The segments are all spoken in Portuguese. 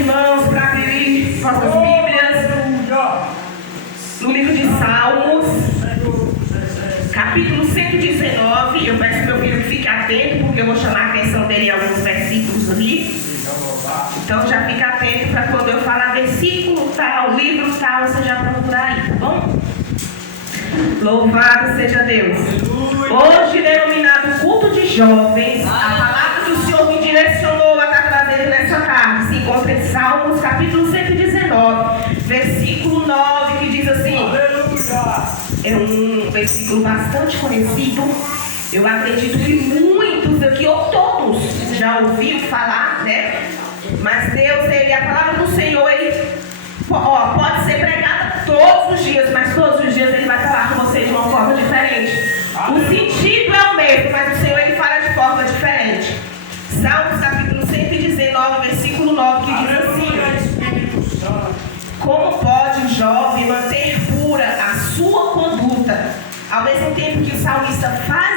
irmãos, para abrir vossas Bíblias no livro de Salmos, capítulo 119. Eu peço meu filho que fique atento, porque eu vou chamar a atenção dele em alguns versículos ali. Então já fica atento para quando eu falar versículo tal, livro tal, você já procurar aí, tá bom? Louvado seja Deus. Hoje, denominado culto de jovens, a palavra que o Senhor me direcionou a estar trazendo nessa tarde se encontra em Salmos, capítulo 119, versículo 9, que diz assim: é um versículo bastante conhecido. Eu acredito que muitos aqui, ou todos, já ouviram falar, né? Mas Deus, a palavra do Senhor, pode ser pregada todos os dias, mas todos os dias Ele vai falar com você de uma forma diferente. O sentido é o mesmo, mas o Senhor, Ele fala de forma diferente. Salmos capítulo 119, versículo 9, que diz assim: como pode o jovem manter pura a sua conduta? Ao mesmo tempo que o salmista faz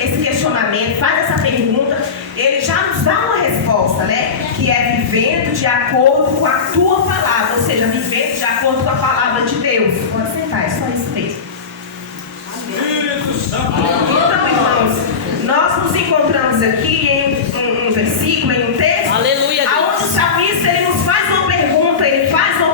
esse questionamento, faz essa pergunta, ele já nos dá uma resposta, né? Que é vivendo de acordo com a tua palavra, ou seja, vivendo de acordo com a palavra de Deus. Pode sentar, é só isso mesmo. Então, irmãos, nós nos encontramos aqui em um versículo, em um texto, aleluia, onde o salmista ele nos faz uma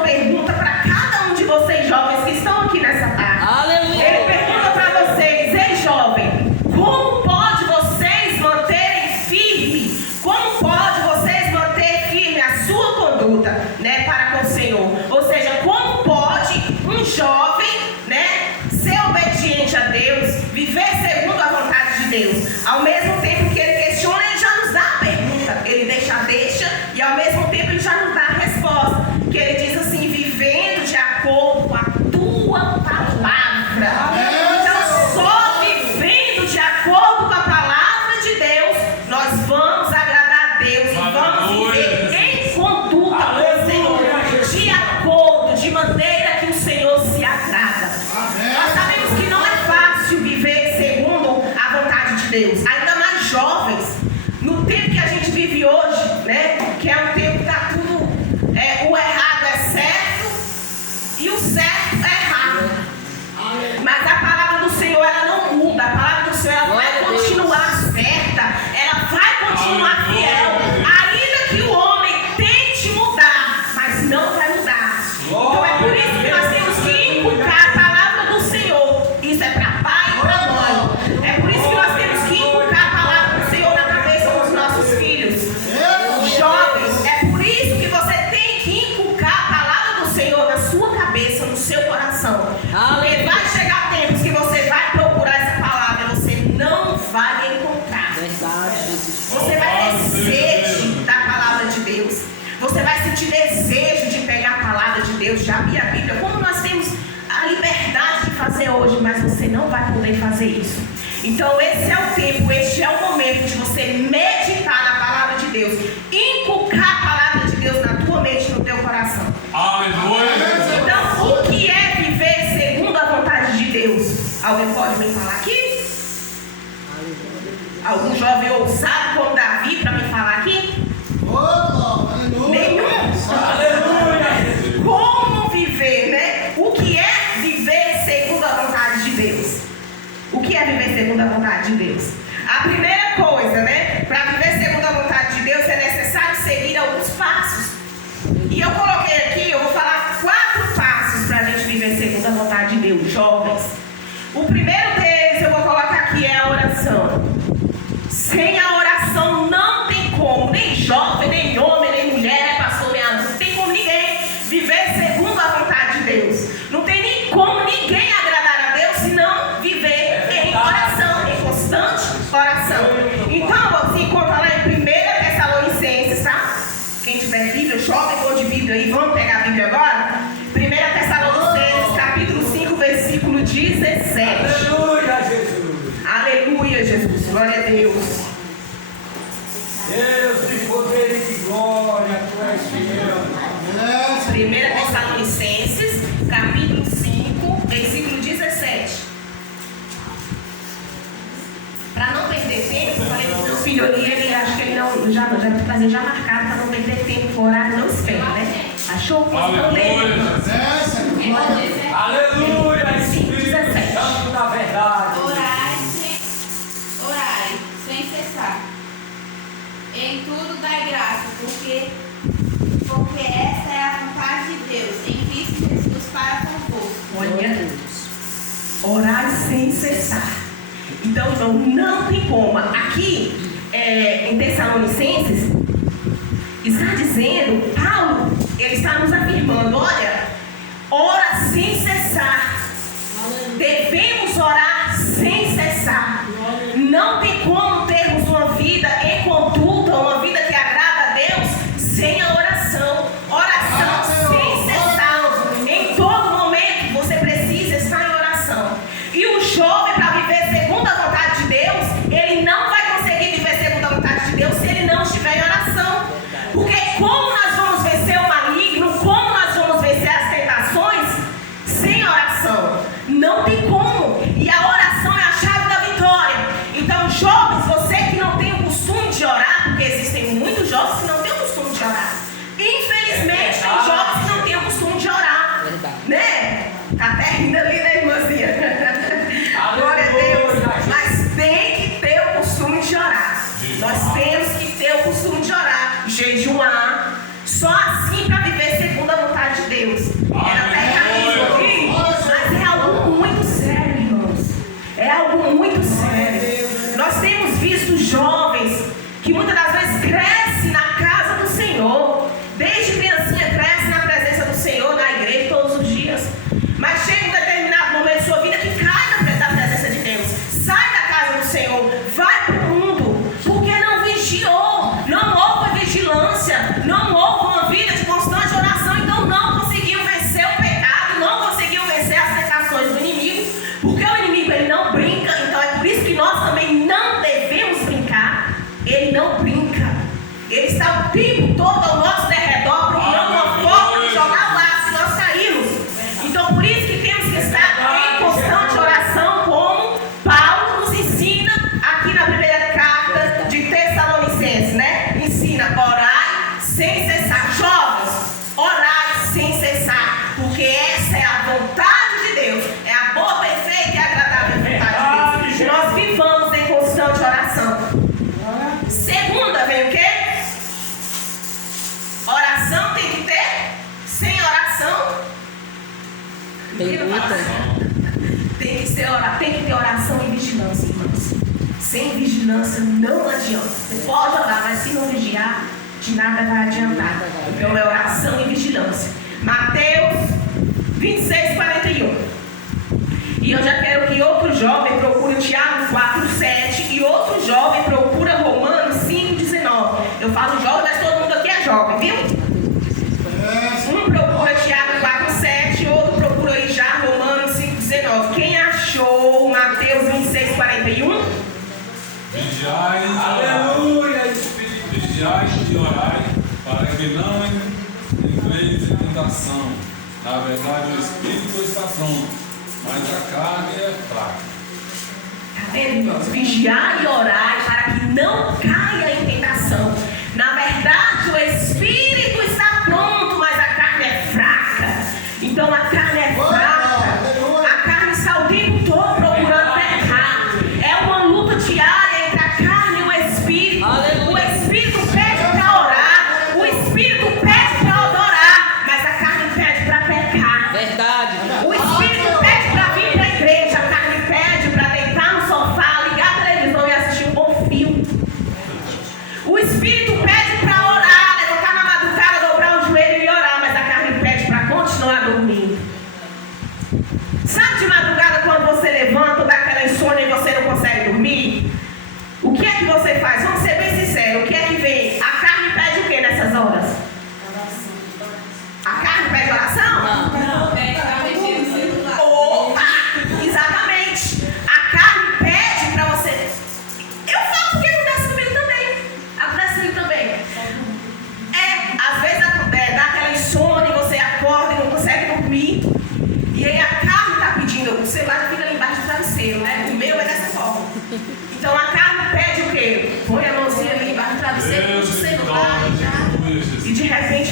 pergunta, para cada um de vocês jovens que estão aqui nessa tarde. Aleluia. Ele pergunta para vocês: ei jovem, como pode vocês manterem firme? Como pode vocês manter firme a sua conduta, né, para com o Senhor? Ou seja, como pode um jovem, né, ser obediente a Deus, viver segundo a vontade de Deus? Ao mesmo tempo que ele questiona, ele já nos dá a pergunta. Ele deixa, e ao mesmo tempo ele já nos dá a resposta. Que ele diz assim: vivendo de acordo com a tua palavra. Então, só vivendo de acordo com a palavra de Deus, nós vamos agradar a Deus e vamos viver em conduta com o Senhor, de acordo, de maneira que o Senhor se agrada. Nós sabemos que não é fácil viver segundo a vontade de Deus, ainda mais jovens, no tempo que a gente vive hoje, né? Que é um tempo que está tudo, o errado é certo e o certo é errado. Mas a palavra do Senhor, ela não muda. A palavra do Senhor, ela vai continuar certa, ela vai continuar fiel, ainda que o homem tente mudar, mas não vai mudar. Então é por isso que nós temos que inculcar a palavra do Senhor. Isso é para pai e para mãe. É por isso que nós temos que inculcar a palavra do Senhor na cabeça dos nossos filhos. Jovens, é por isso que você tem que inculcar a palavra do Senhor na sua cabeça, no seu coração. Porque vai chegar tempos que você vai procurar essa palavra e você não vai encontrar. Você vai ter sede da palavra de Deus. Você vai sentir desejo de pegar a palavra de Deus, de abrir a Bíblia, como nós temos a liberdade de fazer hoje, mas você não vai poder fazer isso. Então esse é o tempo, este é o momento de você meditar na palavra de Deus, inculcar a palavra de Deus na tua mente, no teu coração. Aleluia. Então, o que é viver segundo a vontade de Deus? Alguém pode me falar aqui? Algum jovem ousado como Davi para me falar aqui? Nenhum? Aleluia. Como viver, né? O que é viver segundo a vontade de Deus? O que é viver segundo a vontade de Deus? A primeira coisa, né? Para viver segundo a vontade de Deus é necessário seguir alguns passos. E eu coloquei aqui, eu vou falar 4 passos para a gente viver segundo a vontade de Deus, jovens. O primeiro deles eu vou colocar aqui é a oração. Sem a oração não tem como, nem jovem, nem homem, nem mulher, pastor, não tem como ninguém viver segundo a vontade de Deus. Não tem nem como ninguém agradar a Deus se não viver em oração, em constante oração. Então, você encontra lá em 1 Tessalonicenses, tá? Quem tiver Bíblia, jovem, for de Bíblia aí, vamos pegar a Bíblia agora? 1 Tessalonicenses, capítulo 5, versículo 17. Aleluia, Jesus. Aleluia, Jesus. Glória a Deus. Deus de poder e de glória, tu és fiel. 1 Tessalonicenses, capítulo 5, versículo 17. Para não perder tempo, eu falei para o meu filho teoria, ele acha que ele não, já para trazer já marcado para não perder tempo, o horário não espera, né? Achou? Aleluia. Aleluia. Espírito Santo da verdade. Orai sem cessar. Em tudo dai graça, porque esta é a vontade de Deus em Cristo Jesus para convosco. Olha, orar sem cessar. Então, não tem como. Aqui, em Tessalonicenses, está dizendo, Paulo, ele está nos afirmando, olha, ora sem cessar. Devemos orar sem cessar. Não tem como termos uma vida em conduta, uma vida que agrada a Deus, sem a oração. Oração sem cessar. Em todo momento você precisa estar em oração. E o jovem, para viver segundo a vontade de Deus, ele não vai conseguir viver segundo a vontade de Deus se ele não estiver em oração. Porque como nós vamos vencer o maligno, como nós vamos vencer as tentações, sem oração? Não tem como. E a oração é a chave da vitória. Então, jovens, você que não tem o costume de orar, porque existem muitos jovens que não têm o costume de orar. Infelizmente, tem jovens que não têm o costume de orar. Né? Tá até rindo ali, né, irmãzinha? Glória a Deus. Mas tem que ter o costume de orar. Nós temos que ter o costume de orar. Jejuar. Só assim para viver segundo a vontade de Deus. Era até caminho aqui, mas é algo muito sério, irmãos. É algo muito sério. Nós temos visto jovens que muitas das vezes crescem na casa do Senhor. Desde criancinha cresce na presença do Senhor, na igreja todos os dias. Mas chega um determinado momento de sua vida que cai da presença de Deus. Sai da casa do Senhor, vai para o mundo, porque não vigiou, não houve vigilância, não houve uma vida de constante oração, então não conseguiu vencer o pecado, não conseguiu vencer as tentações do inimigo, porque o inimigo ele não brinca, então é por isso que nós também não devemos brincar. Ele não brinca, ele está o tempo todo ao nosso derredor, procurando uma forma de jogar lá se nós caímos. Então por isso que temos que estar em constante oração, como Paulo nos ensina aqui na primeira carta de Tessalonicenses, né? Ensina, orai sem cessar. Jovens, orai sem cessar, porque essa é a vontade de Deus, é a boa, perfeita e agradável vontade de Deus. Que nós vivamos em constante oração. Segunda, vem o quê? Oração tem que ter. Sem oração tem que ter oração e vigilância, irmãos. Sem vigilância não adianta. Você pode orar, mas se não vigiar, de nada vai adiantar. Então é oração e vigilância. Mateus 26, 41. E eu já quero que outro jovem procure Tiago 4, 7 e outro jovem procura Romanos 5, 19. Eu falo jovem, mas todo mundo aqui é jovem, viu? Um procura Tiago 4, 7 e outro procura aí já Romanos 5, 19. Quem achou Mateus 26, 41? Vigiai, aleluia, Espírito. Vigiai e orai, para que não entreis em tentação. Na verdade, o Espírito está pronto, mas a carne é fraca. Está vendo, irmãos? Vigiai e orai para que não caia em tentação. Na verdade, o Espírito está pronto, mas a carne é fraca. Então a carne é fraca. A carne está o tempo todo procurando pecar. É uma luta diária entre a carne e o Espírito. O Espírito pede para orar, o Espírito pede para adorar, mas a carne pede para pecar. Verdade. O Espírito pede para vir para a igreja, a carne pede para deitar no sofá, ligar a televisão e assistir um bom filme.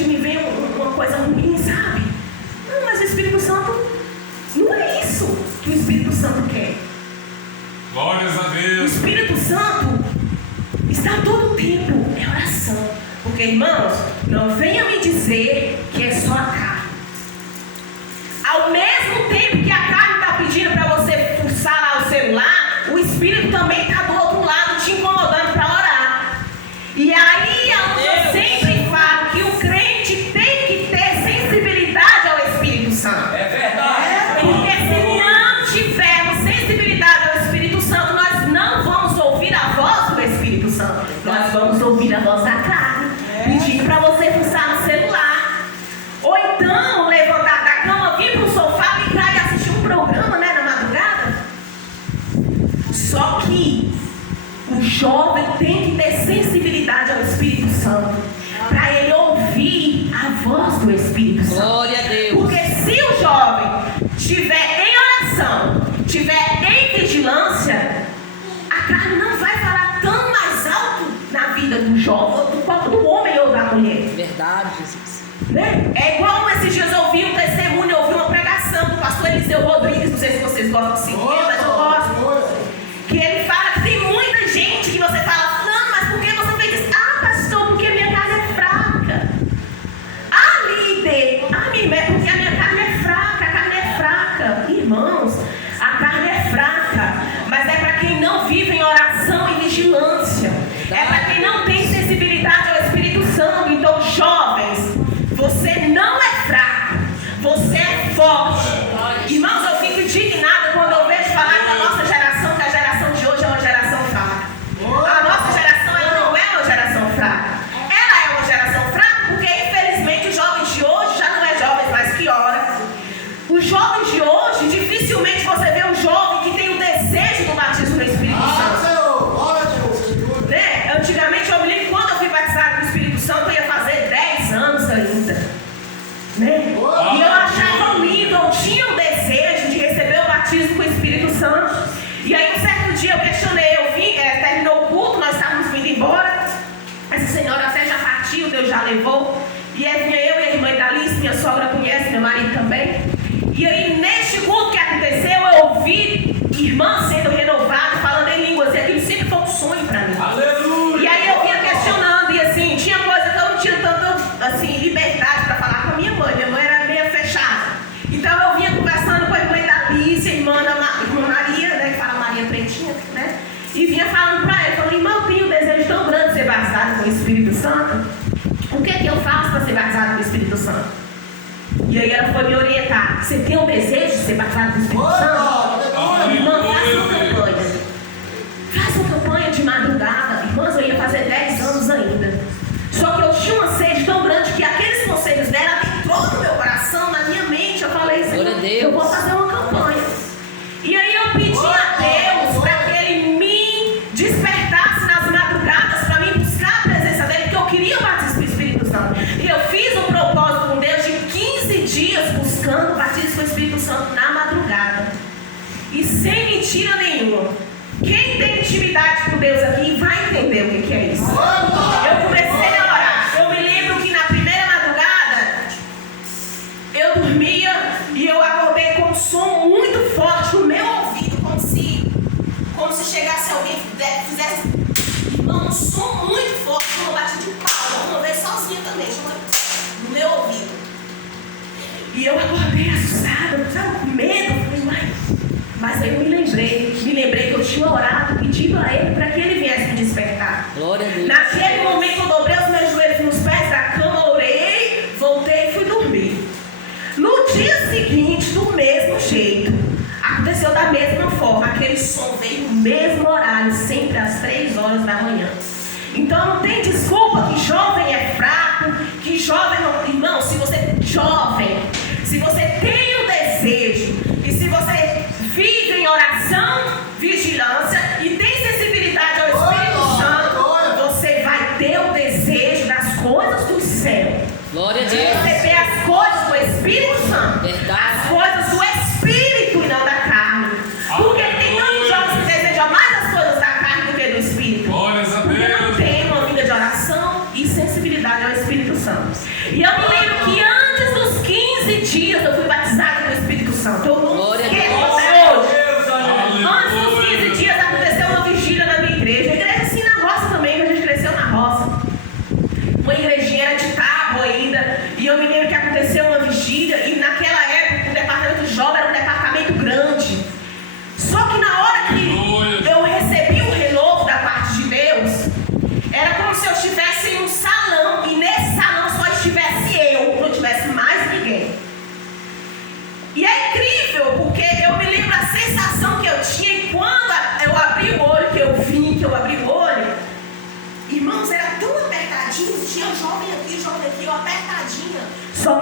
repente me vem uma coisa ruim, sabe? Não, mas o Espírito Santo não é isso que o Espírito Santo quer. Glórias a O Deus. Espírito Santo está todo o tempo em oração. Porque, irmãos, não venha me dizer que é só a carne. Ao mesmo tempo que a carne está pedindo para você pulsar lá o celular, o Espírito também está do outro lado te incomodando para orar. E aí eu sempre falo que o crente tem que ter sensibilidade ao Espírito Santo. É verdade. Porque se não tivermos sensibilidade ao Espírito Santo, nós não vamos ouvir a voz do Espírito Santo. Nós vamos ouvir a voz da carne, pedindo para você pulsar no celular. Ou então levantar da cama, vir para o sofá, ligar e assistir um programa, né, na madrugada. Só que o jovem tem que ter sensibilidade ao Espírito Santo, para ele ouvir a voz do Espírito Santo. Glória a Deus. Porque se o jovem estiver em oração, estiver em vigilância, a carne não vai falar tão mais alto na vida do jovem, do homem ou da mulher. Verdade, Jesus. Né? É igual esses dias eu ouvi um testemunho, eu ouvi uma pregação do pastor Eliseu Rodrigues, não sei se vocês gostam de seguir, mas eu gosto. Que ele fala que tem muita gente que você fala, não, mas por que você fez isso? Ah, pastor, porque minha carne é fraca. Ah, líder, minha irmã, porque a minha carne é fraca, a carne é fraca. Irmãos, a carne é fraca, mas é para quem não vive em oração e vigilância. É para quem não tem sensibilidade ao Espírito Santo. Então, jovens, você não é fraco, você é forte. Irmãos, eu fico indignada quando eu vejo falar da nossa geração, que a geração de hoje é uma geração fraca. A nossa geração, ela não é uma geração fraca. Ela é uma geração fraca porque, infelizmente, os jovens de hoje já não é jovens mais que ora. Os jovens de hoje, dificilmente você vê um jovem que tem o desejo do batismo no Espírito Santo. Né? Antigamente, eu me lembro quando eu fui batizado no Espírito Santo, eu ia fazer 10 anos ainda. Né? E eu achava lindo, eu tinha o desejo de receber o batismo com o Espírito Santo. E aí, um certo dia, eu questionei, terminou o culto, nós estávamos vindo embora. Essa senhora até já partiu, Deus já levou. E aí vinha eu e a irmã Dalice, minha sogra conhece, meu marido também. E aí, neste culto que aconteceu, eu ouvi irmã sendo renovada, falando em línguas. E aquilo sempre foi um sonho para mim. Aleluia. E aí eu vinha questionando, e assim, tinha coisa que eu não tinha tanta assim, liberdade para falar com a minha mãe. Minha mãe era meio fechada. Então eu vinha conversando com a irmã Dalice, a irmã Maria, né, que fala Maria Pretinha, né? E vinha falando para ela, falando, irmã, eu tenho um desejo tão grande de ser batizado com o Espírito Santo. O que é que eu faço para ser batizado com o Espírito Santo? E aí ela foi me orientar. Você tem um desejo de ser batizado com o Espírito Santo? Irmã, faça uma campanha. Faça uma campanha de madrugada. Irmãs, eu ia fazer 10 anos ainda. Só que eu tinha uma sede tão grande que aqueles conselhos dela entrou no meu coração, na minha mente. Eu falei assim, eu vou fazer uma campanha. E aí eu pedi a Deus para que Ele me despertasse nas madrugadas para mim buscar a presença dEle, porque eu queria o batismo do Espírito Santo. E eu fiz um propósito com Deus de 15 dias buscando o batismo do Espírito Santo na madrugada. E sem mentira nenhuma. Quem tem intimidade com Deus aqui vai entender o que é isso. Eu comecei a orar. Eu me lembro que na primeira madrugada eu dormia e eu acordei com um som muito forte no meu ouvido, como se chegasse alguém e fizesse um som muito forte, como eu bati de palma, uma vez sozinha também, no meu ouvido. E eu acordei assustada, sabe, com medo. Falei, mas aí eu me lembrei que eu tinha orado, pedindo a Ele para que Ele viesse me despertar. Glória a Deus. Naquele momento eu dobrei os meus joelhos nos pés da cama, orei, voltei e fui dormir. No dia seguinte, do mesmo jeito, aconteceu da mesma forma. Aquele som veio no mesmo horário, sempre às 3 horas da manhã. Então não tem desculpa que jovem é fraco, que jovem não... Irmão, se você é jovem, se você tem o desejo, e se você vive em oração, vigilância e tem sensibilidade ao Espírito Santo, você vai ter o desejo das coisas do céu. Glória a De Deus. receber as coisas do Espírito Santo. Verdade. As coisas do Espírito e não da carne. Porque tem tantos jovens que desejam mais as coisas da carne do que do Espírito. Glórias a Porque não Deus. tem uma vida de oração e sensibilidade ao Espírito Santo. E eu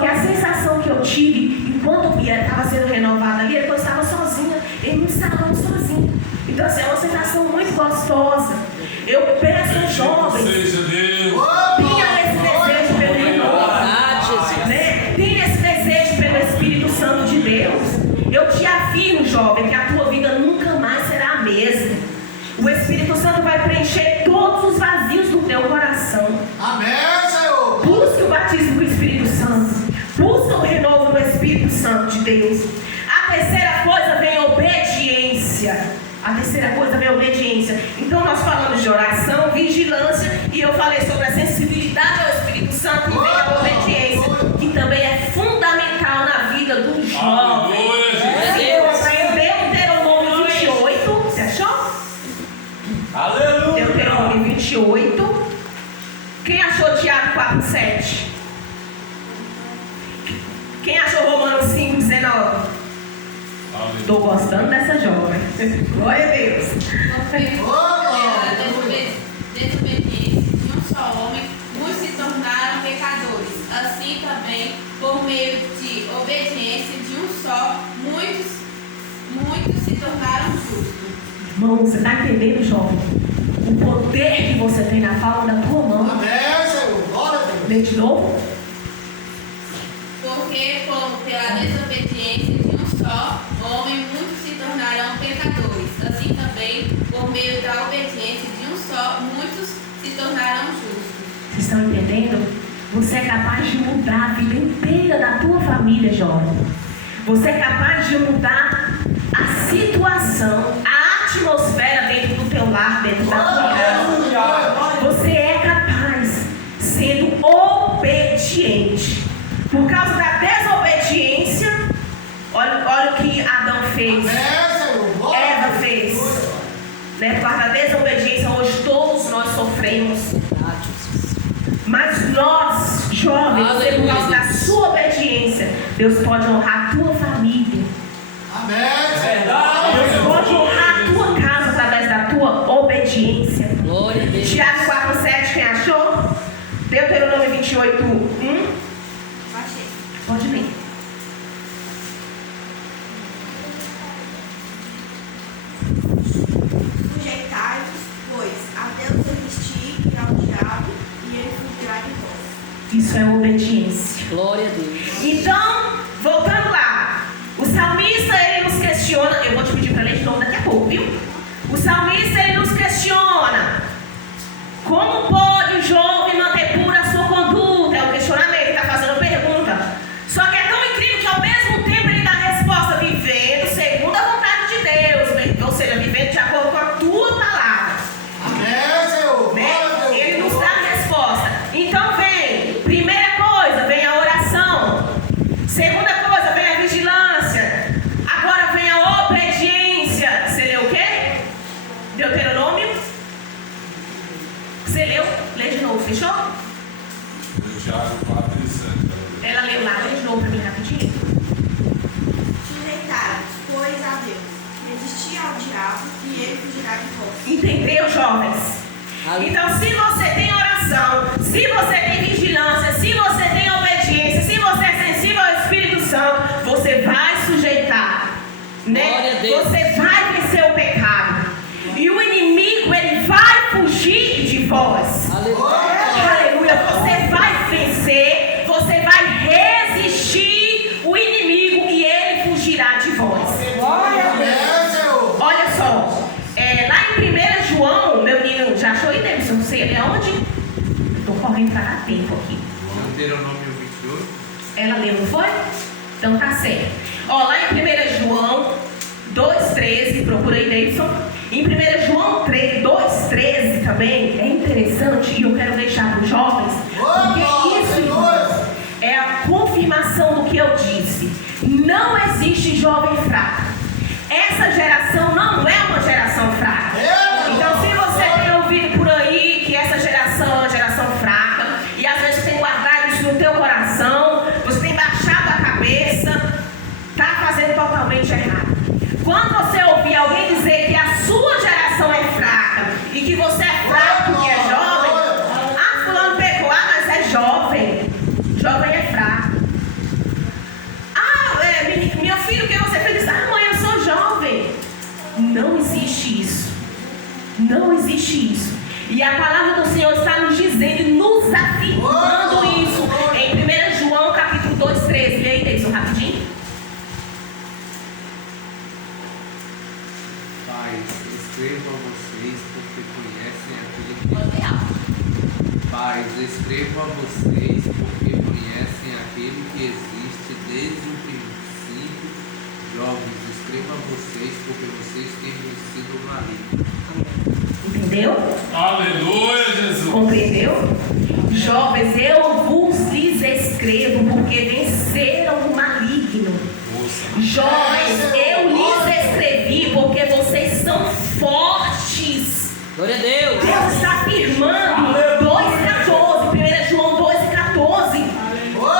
que a sensação que eu tive, enquanto o Bia estava sendo renovada ali, é que eu estava sozinha, em um salão sozinha. Então, assim, é uma sensação muito gostosa. Eu peço aos jovens, Seja Deus. tenha esse desejo pelo renovo, né? Tenha esse desejo pelo Espírito Santo de Deus. Eu te afirmo, jovem, que a tua vida nunca mais será a mesma. O Espírito Santo vai preencher todos os vazios do teu coração. Amém, Senhor. Busque o batismo com o Espírito Santo. Busque o renovo do Espírito Santo de Deus. A terceira coisa vem a obediência. A terceira coisa vem a obediência. Então nós falamos de oração, vigilância, e eu falei sobre a sensibilidade ao Espírito Santo e vem a obediência, que também é fundamental na vida do jovem. Em Deuteronômio 28, você achou? Aleluia. Deuteronômio 28. Quem achou Tiago 4:7? Quem achou Romanos 5:19? Estou gostando dessa jovem. Glória a Deus. Desobediência de um só homem, muitos se tornaram pecadores. Assim também, por meio de obediência de um só, muitos se tornaram justos. Irmão, você está entendendo, jovem? O poder que você tem na palma da tua mão. Amém, Senhor. Glória a Deus. Lê de novo. Porque, como pela desobediência de um só homem, muitos se tornarão pecadores. Assim também, por meio da obediência de um só, muitos se tornarão justos. Vocês estão entendendo? Você é capaz de mudar a vida inteira da tua família, jovem. Você é capaz de mudar a situação, a atmosfera dentro do teu lar, dentro da tua casa. Você é capaz, sendo obediente. Por causa da desobediência, olha o que Adão fez, Eva fez. Né? Por causa da desobediência, hoje todos nós sofremos. Mas nós, jovens, por causa da sua obediência, Deus pode honrar a tua família. Amém. Deus pode honrar a tua casa através da tua obediência. Glória a Deus. Tiago 4:7, quem achou? Deuteronômio 28:1. Achei. Pode ler. Sujeitai-vos, pois, a Deus resistir e ao diabo, e ele fugirá de vós. Isso é obediência. Glória a Deus. Então, voltando lá, o salmista ele nos questiona. Eu vou te pedir para ler de novo daqui a pouco, viu? O salmista ele nos questiona: como pode o jovem manter pura a sua conduta? É o questionamento, ele está fazendo a pergunta. Só que é tão incrível que ao mesmo tempo ele dá a resposta vivendo segundo a vontade de Deus, ou seja, vivendo de acordo com a tua palavra. Amém, Senhor. Né? Ele nos dá a resposta. Então vem, primeira coisa, vem a oração. Segunda coisa, vem a vigilância. Agora vem a obediência. Você leu o quê? Deuteronômio? Você leu? Lê de novo, fechou? Tiago 4:7. Ela leu lá, lê de novo pra mim rapidinho. Sujeitai-vos, pois, a Deus. Resistir ao diabo, e ele fugirá de vós. Entendeu, jovens? Então, se você tem oração, se você tem vigilância, se você tem obediência, se você é sensível ao Espírito Santo, você vai sujeitar, né? Glória a Deus. Você vai vencer o pecado. E o inimigo, ele vai fugir de vós. Aleluia. Você vai vencer, você vai resistir o inimigo e ele fugirá de vós. Amém, Senhor. Olha só, lá em 1 João, meu menino já achou aí, Davidson? Não sei, ele é onde? Estou correndo para dar tempo aqui. Deuteronômio 28. Ela leu, não foi? Então tá certo. Ó, lá em 1 João 2,13, procura aí, Davidson. Em 1 João 2,13 também é interessante, e eu quero deixar para os jovens, porque isso, irmãos, é a confirmação do que eu disse. Não existe jovem fraco. Essa geração não é uma geração fraca. Então, se você tem ouvido por aí que essa geração é uma geração fraca, e às vezes tem guardado isso no teu coração, você tem baixado a cabeça, está fazendo totalmente errado. Quando você ouvir alguém dizer que a sua geração é fraca e que você é fraco porque é jovem, fulano pecou, mas é jovem. Jovem é fraco. exatamente isso. E a palavra do Senhor está nos dizendo, nos afirmando isso. Em 1 João capítulo 2, 13. E aí, Deison, rapidinho. Pais, escrevo a vocês porque conhecem aquele que... Pode ler alto. Pais, escrevo a vocês porque conhecem aquele que existe desde o princípio. Jovens, escrevo a vocês porque vocês têm vencido o maligno. Entendeu? Aleluia, Jesus. Compreendeu? Jovens, eu lhes escrevo porque venceram o maligno. Força. Jovens, eu lhes escrevi porque vocês são fortes. Glória a Deus. Deus está afirmando 2,14, 1 João 2,14.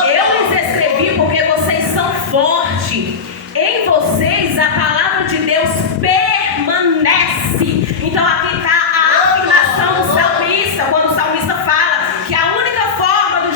Eu lhes escrevi porque vocês são fortes. Em vocês a palavra de Deus permanece. Então aqui está a afirmação do salmista, quando o salmista fala que a única forma do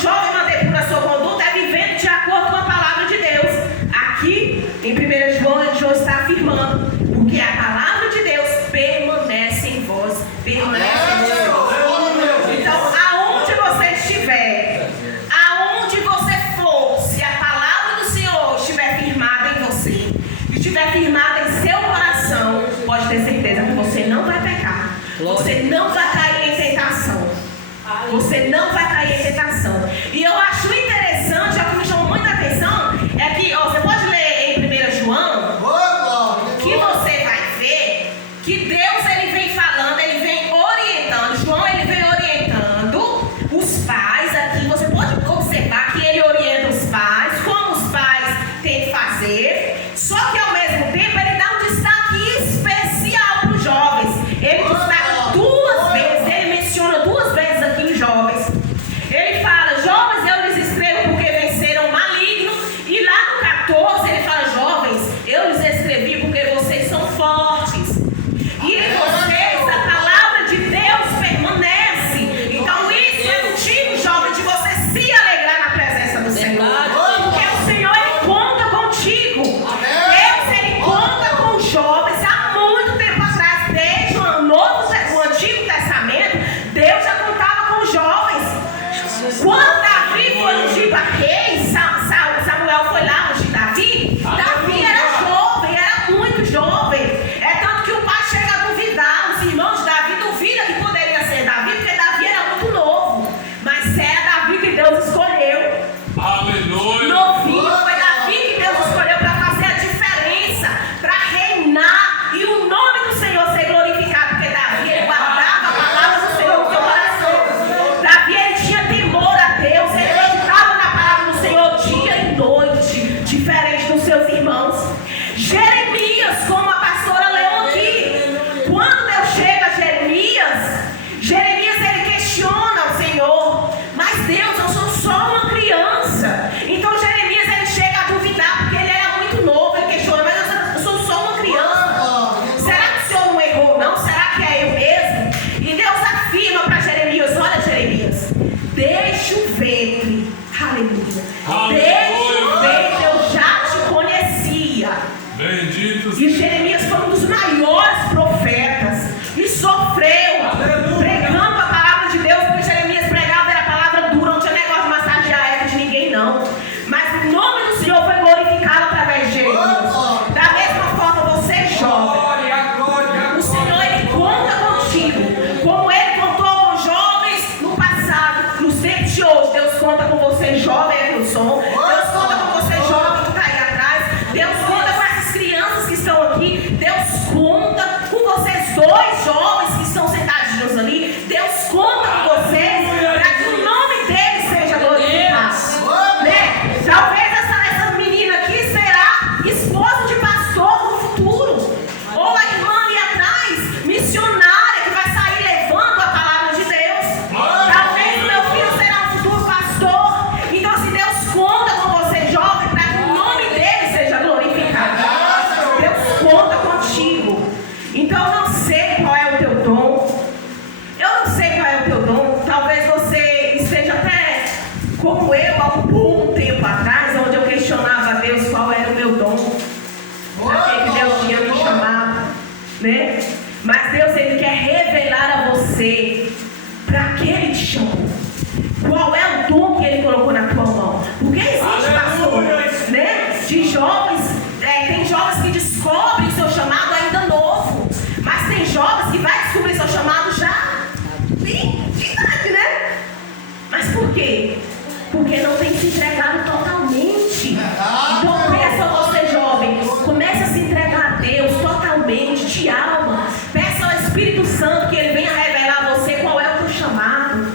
não tem se entregado totalmente. Então peça a você, jovem, comece a se entregar a Deus totalmente, de alma. Peça ao Espírito Santo que Ele venha revelar a você qual é o teu chamado.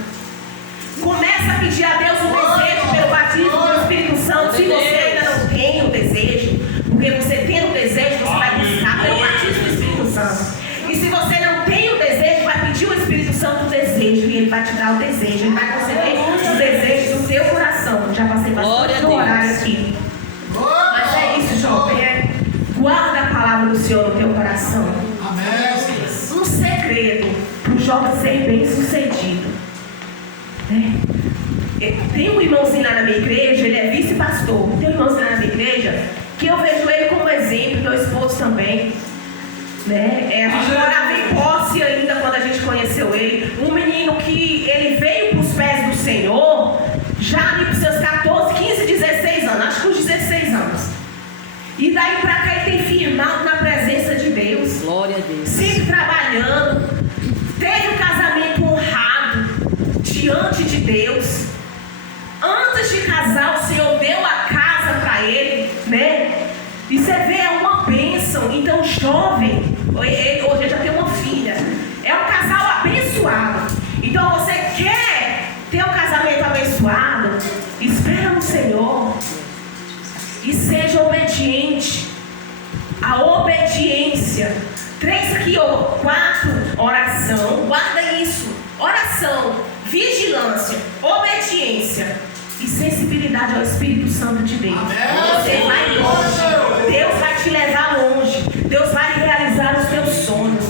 Começa a pedir a Deus o desejo pelo batismo do Espírito Santo. Se você ainda não tem o desejo, porque você tem o desejo, você vai buscar pelo batismo do Espírito Santo. E se você não tem o desejo, vai pedir ao Espírito Santo o desejo, e Ele vai te dar o desejo. Ele vai conceder o desejo do teu coração. Já passei bastante horário aqui. Mas é isso, jovem. Guarda a palavra do Senhor no teu coração. Um segredo para o jovem ser bem sucedido. Tem um irmãozinho lá na minha igreja, ele é vice-pastor. Tem um irmãozinho lá na minha igreja que eu vejo ele como exemplo, meu esposo também. A gente morava em Posse ainda quando a gente conheceu ele. Um menino que ele veio para os pés do Senhor já ali para os seus 14, 15, 16 anos. Acho que uns 16 anos. E daí para cá ele tem firmado na presença de Deus. Glória a Deus. Sempre trabalhando. Teve um casamento honrado diante de Deus. Antes de casar, o Senhor deu a casa para ele, né? E você vê, é uma bênção. Então, jovem, hoje já tem uma filha. É um casal abençoado. Então, você quer ter um casamento abençoado? Espera no Senhor. E seja obediente. A obediência. 3 aqui, 4, oração. Guarda isso. Oração, vigilância, obediência e sensibilidade ao Espírito Santo de Deus. Você vai longe. Deus vai te levar longe. Deus vai realizar os teus sonhos.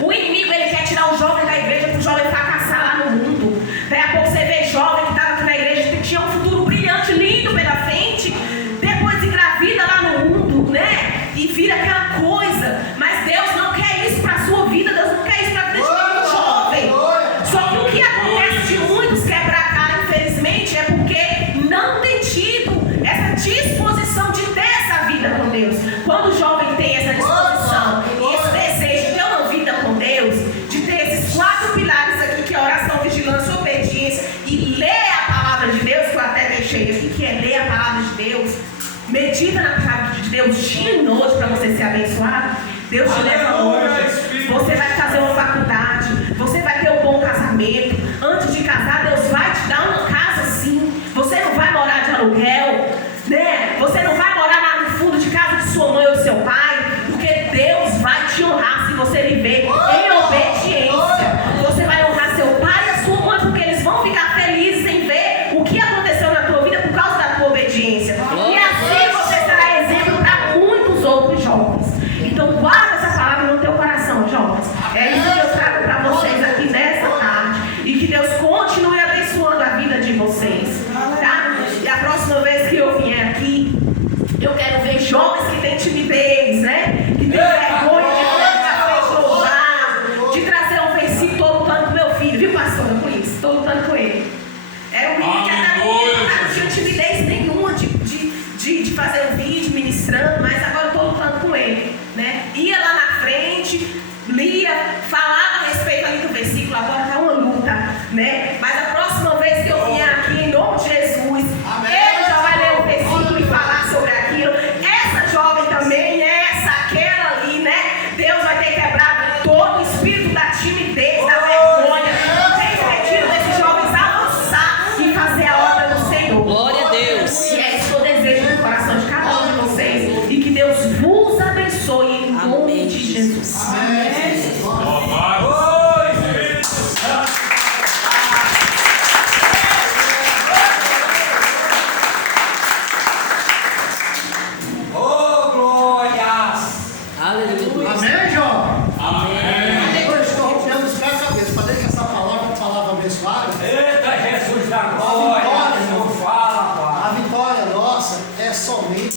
O inimigo, ele quer tirar o jovem da igreja para o jovem fracassar lá no mundo. Daí a pouco você vê jovem que estava aqui na igreja, que tinha um futuro brilhante, lindo pela frente, depois engravida lá no mundo, né? E vira aquela coisa. Mas Deus não quer isso para a sua vida. Deus não quer isso para a vida de nenhum jovem. Só que o que acontece de muitos quebrar a cara, infelizmente, é porque não tem tido essa disposição de ter essa vida com Deus. Quando o jovem tem essa disposição e esse desejo de ter uma vida com Deus, de ter esses 4 pilares aqui, que é oração, vigilância, obediência, e ler a palavra de Deus, que eu até deixei aqui, que é ler a palavra de Deus, medita na palavra de Deus dia e noite para você ser abençoado. Deus te leva longe. Você vai fazer uma faculdade, você vai ter um bom casamento. Antes de casar, Deus vai te dar uma casa sim. Você não vai morar de aluguel, né? Você não vai morar lá no fundo de casa de sua mãe ou do seu pai, porque Deus vai te honrar se você viver em obediência. Você vai honrar seu pai e a sua mãe, porque eles vão ficar felizes em ver o que aconteceu na tua vida por causa da tua obediência. E assim você será exemplo para muitos outros jovens. Então guarda essa palavra no teu coração, jovens. É isso que eu trago para vocês aqui nessa tarde. E que Deus continue abençoando a vida de vocês, tá? E a próxima vez que eu vier aqui, eu quero ver jovens que têm timidez, né? Que têm vergonha de louvar, de trazer um versículo. Estou lutando com meu filho, viu, pastora? Com isso, estou lutando com ele. Era um menino que até não tinha timidez nenhuma de fazer um vídeo ministrando, mas agora eu estou lutando com ele, né? Ia lá na frente, lia, falava a respeito ali do versículo, agora está uma luta, né? Mas a próxima vez que eu vier aqui, em nome de Jesus, ele já vai ler o versículo e falar sobre aquilo. Essa jovem também, essa, aquela ali, né? Deus vai ter quebrado todo o espírito da timidez, da vergonha. Tem impedido desses jovens avançar e fazer a obra do Senhor. Glória a Deus. E é isso que eu desejo no coração de cada um de vocês. E que Deus vos abençoe em nome de Jesus. Aleluia. Amém, João? Amém. Eu estou arrumando os pés cabeça para deixar essa palavra abençoada. Eita, Jesus da glória. glória, não fala, Pai. A vitória nossa é somente